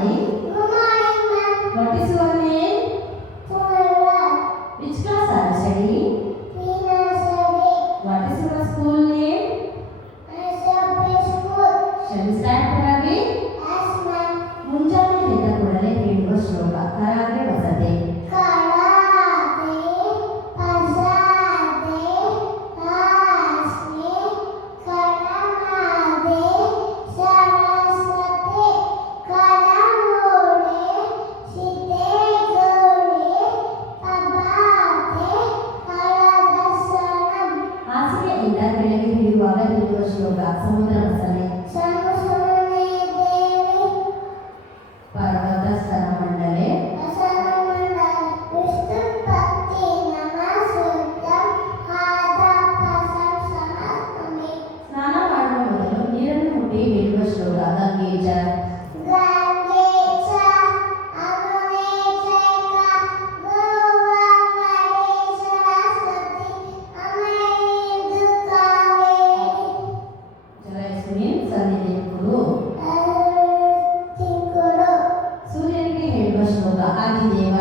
morning. Good morning, ma'am. What is your name? Purva. Which class are you studying? Pre-nursery. What is your school name? Nursery school. Shall we start Puravi? Yes, ma'am. ಮುಂಜಾನೆ ಎದ್ದ ಕೂಡಲೇ ಹೇಳುವ ಶ್ಲೋಕ ಕರಾಗೆ ಹೊಸತೆ. Karate, pasate, rasne, karamade, saraswate, karamode, site gauri, pabate, karadasanam. ಹಾಸಿಗೆಯಿಂದ ಕೆಳಗೆ ಇಳಿಯುವಾಗ ಹೇಳುವ ಶ್ಲೋಕ ಸಮುದ್ರ ಮಸನೆ. Samsune devi, ಪರ್ವತ ಸ್ತನಮಂಡಲೆ. asanamandal, vishnu-patti namasudam, adapasam samastame. ಸ್ನಾನ ಮಾಡುವ ಮೊದಲು ನೀರನ್ನು ಮುಟ್ಟಿ ಹೇಳುವ ಶ್ಲೋಕ ಗಂಗೇಜ. Gangecha, Agunechaika, Govamari Saraswati, Amayidu Kaveri. ಜಲಯಸ್ಸು means ಸನ್ನಿಧಿಗಳು. Tinkuru, ಸೂರ್ಯನಿಗೆ ಹೇಳುವ ಶ್ಲೋಕ ಆದಿದೇವ.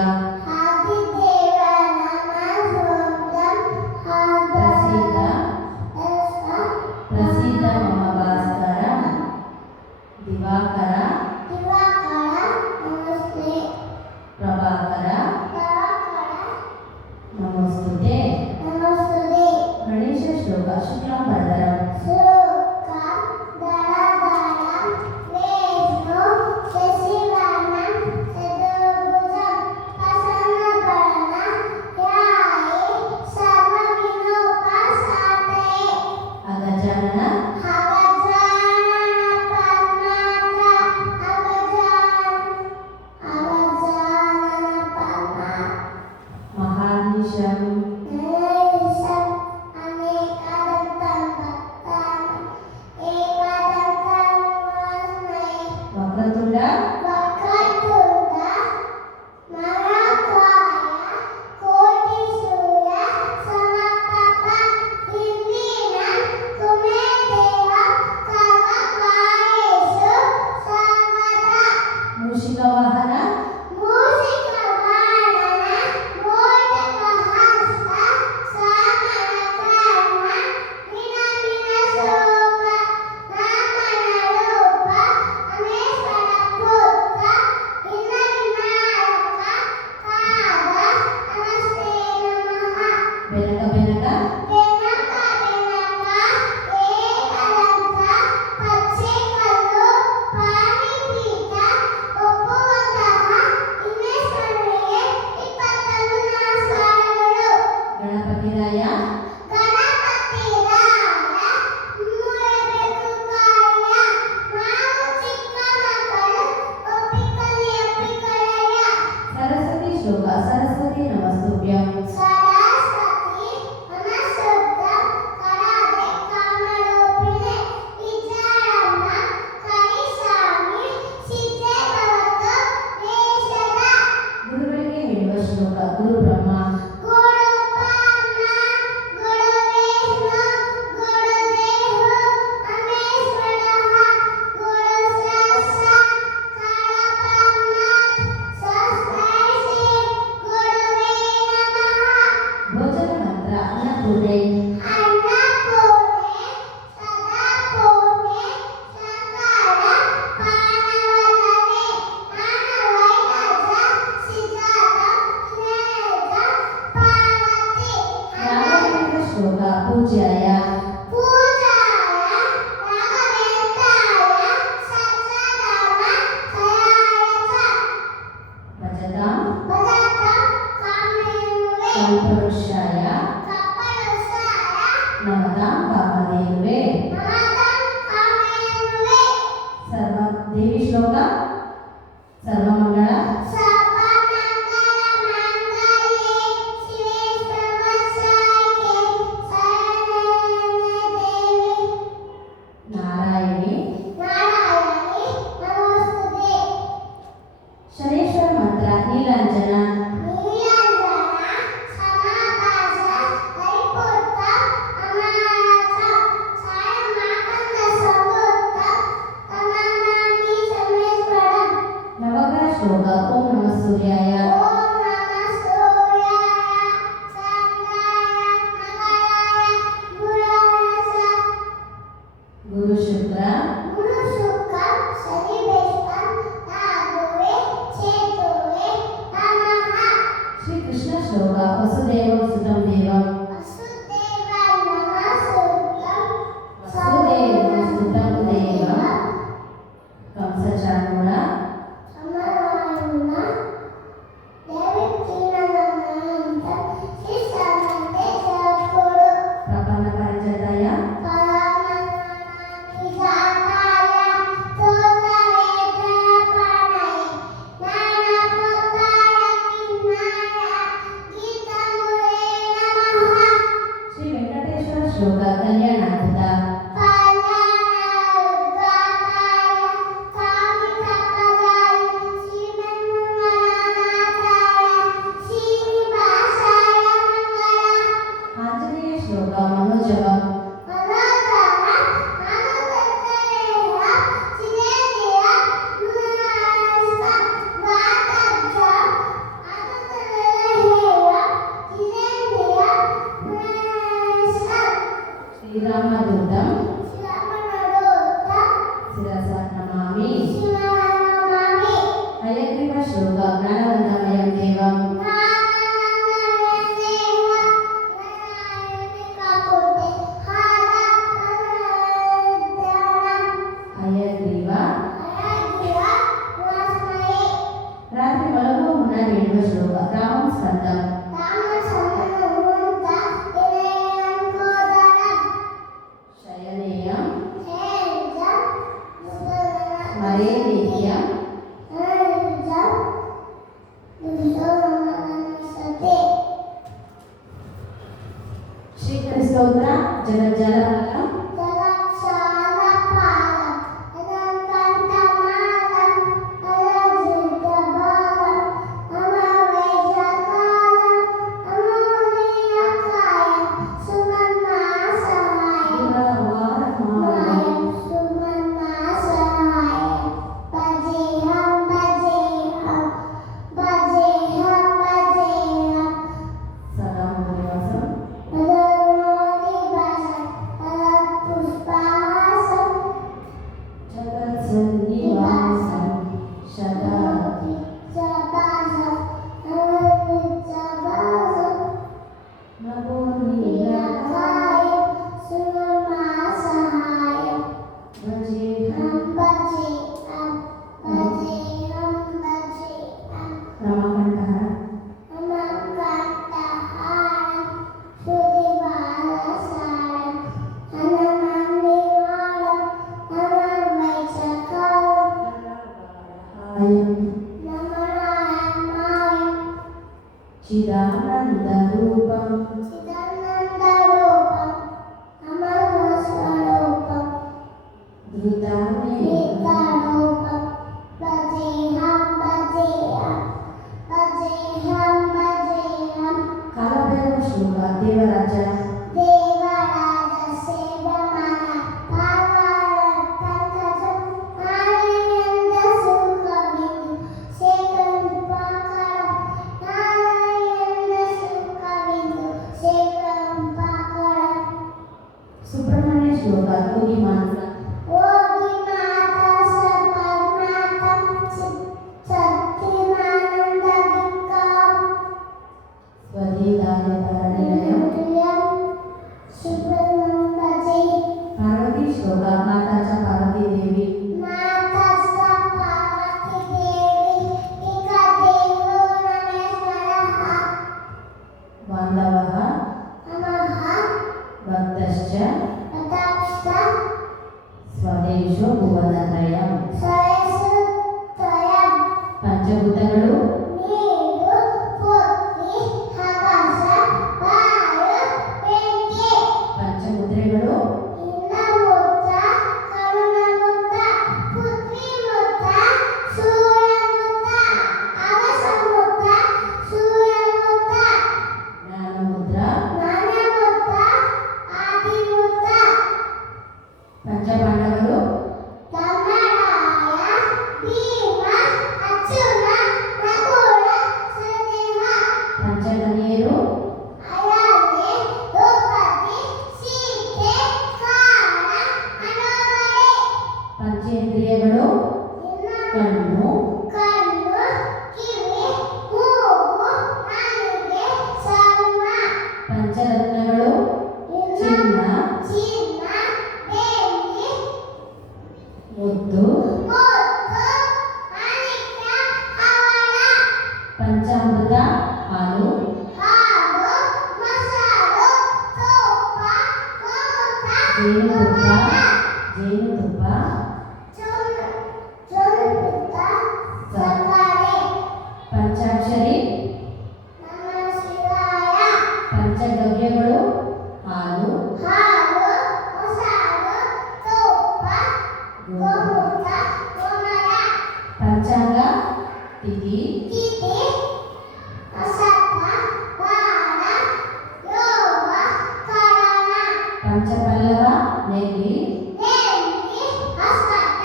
Adideva Namasudam, ಪ್ರಸೀದ ಪ್ರಸೀದ ಮಮ Bhaskara Divakara Divakara, Namaste, Prabhakar Tavakara, ನಮೋಸ್ತುತೆ. Namaste. Ganesha ಶ್ಲೋಕ ಶುಕ್ಲಾಂಬರಧರಂ. Sukam, Dharadharam, Vishnu, Shashivarnam, Chaturbhujam, Prasannabaranam, Dhyaye, Sarvavinopasate. ಅಗಜಾನನ Agajana Padmata, Agajana Padmata. ಮಹಾನಿಶಂ. Nayisam, Anekadantam Bhattanam, Ekadantam Vasmai. Vakratunda Vakatunda, Marakaya, Koti Surya, Samapapa, Nirvinam, Tumedeva, Sarvakareshu, Sarvada. ಮೂಷಿಕ ವಾಹನ Musikavana, Motakahasta, Samanakarna, Vinamina-sopa, Ramana-rupa, Ameswara-putra, Vinna-vinayaka, Kada, Namaste Namaha. Benaka Benaka Venaka, Venaka, Ekadanta, Pachekallu, Panipita, ಒಪ್ಪುವಂತಹ ಇನ್ನೇಶ್ವರನಿಗೆ 21 ನಮಸ್ಕಾರಗಳು. ಗಣಪತಿ ರಾಯ ಗಣಪತಿ ರಾಯ ಮೂರಬೇಕು ಕಾರ್ಯ, ನಾವು ಚಿಕ್ಕ ಮಕ್ಕಳು ಒಪ್ಪಿಕೊಳ್ಳಿ ಒಪ್ಪಿಕೊಳ್ಳಯ್ಯ. ಸರಸ್ವತಿ ಶ್ಲೋಕ ಸರಸ್ವತಿ ನಮಸ್ತುಭ್ಯಂ. ಸರಸ್ವತಿ ನಮಸ್ತುಭ್ಯಂ, ಕರಾದೆ ಕಾಮರೂಪಿಣೆ, ವಿದ್ಯಾರಂಭ ಕರಿಷ್ಯಾಮಿ, ಸಿದ್ಧೇ ಭವತು ವೇಷದ. ಗುರುಗಳಿಗೆ ಹೇಳುವ ಶ್ಲೋಕ ಗುರು ಬ್ರಹ್ಮ. ಗುರು ಬ್ರಹ್ಮ, ಗುರು ವಿಷ್ಣು, ಗುರು ದೇವ ಮಹೇಶ್ವರಃ, ಗುರು ಸಾಕ್ಷಾತ್ ಪರಬ್ರಹ್ಮ ತಸ್ಮೈ ಶ್ರೀ ಗುರುವೇ ನಮಃ. ಭೋಜನ ಮಂತ್ರ ಅನ್ನಪೂರ್ಣೆ. ಅನ್ನಪೂರ್ಣೆ, ಸದಾಪೂರ್ಣೆ, ಸಕಲ ಪಾನವಲ್ಲವೇ, ಮಾನವೈರಾಜ, ಸಿದ್ಧಾರ್ಥಂ, ಸ್ನೇಹಜಂ, ಪಾರ್ವತಿ. ರಾಘವೇಂದ್ರ ಶ್ಲೋಕ ಪೂಜ್ಯಾಯ. ಪೂಜಾಯ ರಾಘವೇಂದ್ರಾಯ ಸತ್ಯಧರ್ಮ ಜಯಾಯ ಚ. ಭಜತಾಂ ಭಜತಾಂ ಕಾಮಧೇನವೇ, ಕಲ್ಪವೃಕ್ಷಾಯ ಕಪಲಸಾಯ ನಮತಾಂ ಕಾಮಧೇನುವೆ. ನಮತಾಂ ಕಾಮಧೇನವೇ. ಸರ್ವ ದೇವಿ ಶ್ಲೋಕ ಸರ್ವಮಂಗಳ ಸರ್ವಮಂಗಲಮಾಂಗಲ್ಯೆ ಶಿವೆ ಸರ್ವಸಾಯಿಕೆ ಶರಣ್ಯೇ ದೇವಿ ನಾರಾಯಣಿ. ನಾರಾಯಣಿ ನಮೋಸ್ತುತೆ. ಶನೇಶ್ವರ ಮಂತ್ರ ನೀಲಾಂಜನ. ನೀಲಾಂಜನ ಸಮಾಭಾಸ ಹರಿಪುತ್ರ ಅಮರಾಸ ಸಾಯ ಮಾಕಂದ ಸಂಭೂತ ತಮಾನಾಮಿ ಸರ್ವೇಶ್ವರ గురు శుక్రం శని బేష్టం నాగువే చేతువే నమః శ్రీ కృష్ణ శ్లోక వసుదేవం సుతం దేవం వసుదేవాయ నమః వసుదేవం సుతం దేవం కంసచాణూర సమరాయున దేవకీనందనంత శ్రీసంతే జగద్గురు ప్రపన్న పరిచయ శ్రీ వెంకటేశ్వర శ్లోక కళ్యాణాద్భుత ఆంజనేయ శ్లోక మనోజవం శ్రీరామదూతం శిరస నమామి హయగ్రీవ శ్లోక జ్ఞానవంతమయం దేవం హయగ్రీవ రాత్రి మలము ఉన్న 7వ శ్లోక రామం స్కందం శయనేయం స్మరే నిత్యం శ్రీకరి స్తోత్ర జగజ్జలవల్లం చిదానంద రూపం ధృతానే కాలభైరవ శ్లోక దేవరాజ సుబ్రహ్మణ్య శ్లోక యోగి మానస స్వధీదాయనిలయం పార్వతీ శ్లోక మాతాచ పార్వతీదేవి బాంధవ భక్తశ్చ స్వదేశో భువనత్రయం పంచభూతಗಳು పంಚಮುದ್ರೆಗಳು ಜ್ಞಾನಮುದ್ರ పంచపాండవులు ಪಂಚೇಂದ್ರಿಯಗಳು ಕಣ್ಣು, ಕಣ್ಣು, ಕಿವಿ, ಮೂಗು, ನಾಲಿಗೆ, ಚರ್ಮ. ಪಂಚರತ್ನಗಳು ಚಿನ್ನ, ಚಿನ್ನ, ಬೆಳ್ಳಿ, ಮುತ್ತು, ಮುತ್ತು, ಮಾಣಿಕ್ಯ, ಹವಳ. ಪಂಚಾಮೃತ ಹಾಲು, ಹಾಲು, ಮೊಸರು, ತುಪ್ಪ, ಗೋಮೂತ್ರ, ಜೇನುತುಪ್ಪ, ಗೋಮಯ. ಜೇನುತುಪ್ಪ, ಜೋಳಪಿತ್ತ, ಸಕ್ಕರೆ. ಪಂಚಾಕ್ಷರಿ, ನಮಃ ಶಿವಾಯ. ಪಂಚಗವ್ಯಗಳು ಹಾಲು, ಹಾಲು, ಮೊಸರು, ತುಪ್ಪ, ಗೋಮೂತ್ರ, ಗೋಮಯ. ಪಂಚಾಂಗ ತಿಥಿ, ತಿಥಿ, ನಕ್ಷತ್ರ, ವಾರ, ಯೋಗ, ಕರಣ. ಪಂಚಪಲ್ಲವ ನೆಲ್ಲಿ, ನೇಮಿ, ಹಸ್ತಕ,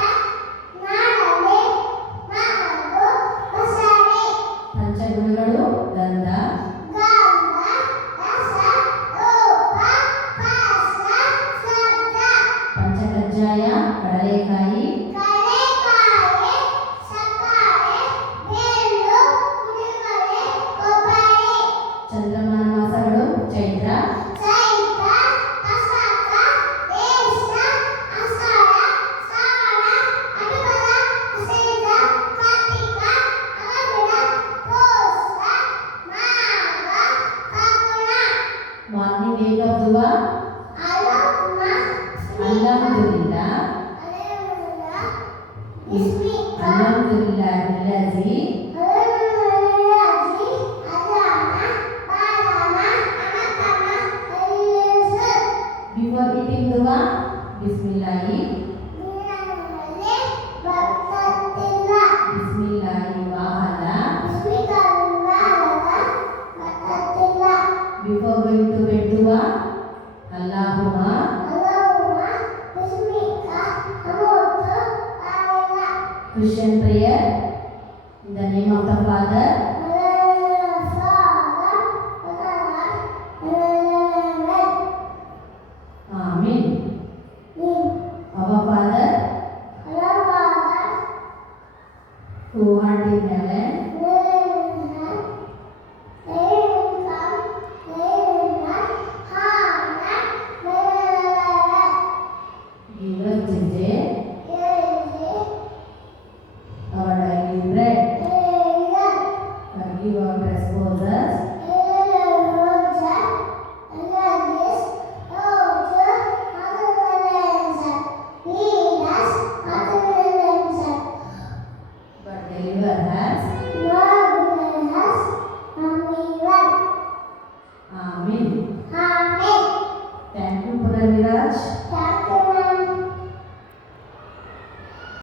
ನಾಡಲೆ, ಮಗು, ಬಸಳೆ. ಪಂಚಗುಣಗಳು ಗಂಧ, ಗಂಧ, ರಸ, ರೂಪ, ಸ್ಪರ್ಶ, ಶಬ್ದ. ಪಂಚಕಜ್ಜಾಯ ಕಡಲೆಕಾಯಿ, ಕಡಲೆಕಾಯಿ, ಸಕ್ಕರೆ, ಬೆಳ್ಳು, ಪುಳಿಯೋಗರೆ, ಕೊಬ್ಬರಿ. ಚಂದ್ರಮಾನ ಮಾಸಗಳು ಚೈತ್ರ, ಚೈತ್ರ, ವಸಂತ, ಜ್ಯೇಷ್ಠ, ಆಷಾಢ, ಶ್ರಾವಣ, ಅನುಬಲ, ಆಶ್ವಯುಜ, ಕಾರ್ತಿಕ, ಅಗಸ್ತ್ಯ, ಪೌಷ, ಮಾಘ, ಫಾಲ್ಗುಣ. ಮಾರ್ನಿಂಗ್ ವೇಕ್ ಅಪ್ ದುವಾ, ಅಲ್ಹಮ್ದುಲಿಲ್ಲಾ, ಅಲ್ಹಮ್ದುಲಿಲ್ಲಾ ಬಿಲ್ಲಜಿ, ಬಿಫೋರ್ ಈಟಿಂಗ್ ದುವಾ, ಬಿಸ್ಮಿಲ್ಲಾಹಿ, ಬಿಸ್ಮಿಲ್ಲಾಹಿ ವಾಹದ, ಬಿಫೋರ್ ಗೋಯಿಂಗ್ ಟು ಬೆಡ್ ದುವಾ, ಅಲ್ಲಾಹುಮ್ಮ. Christian prayer in the name of the Father, Amen. Our Father who art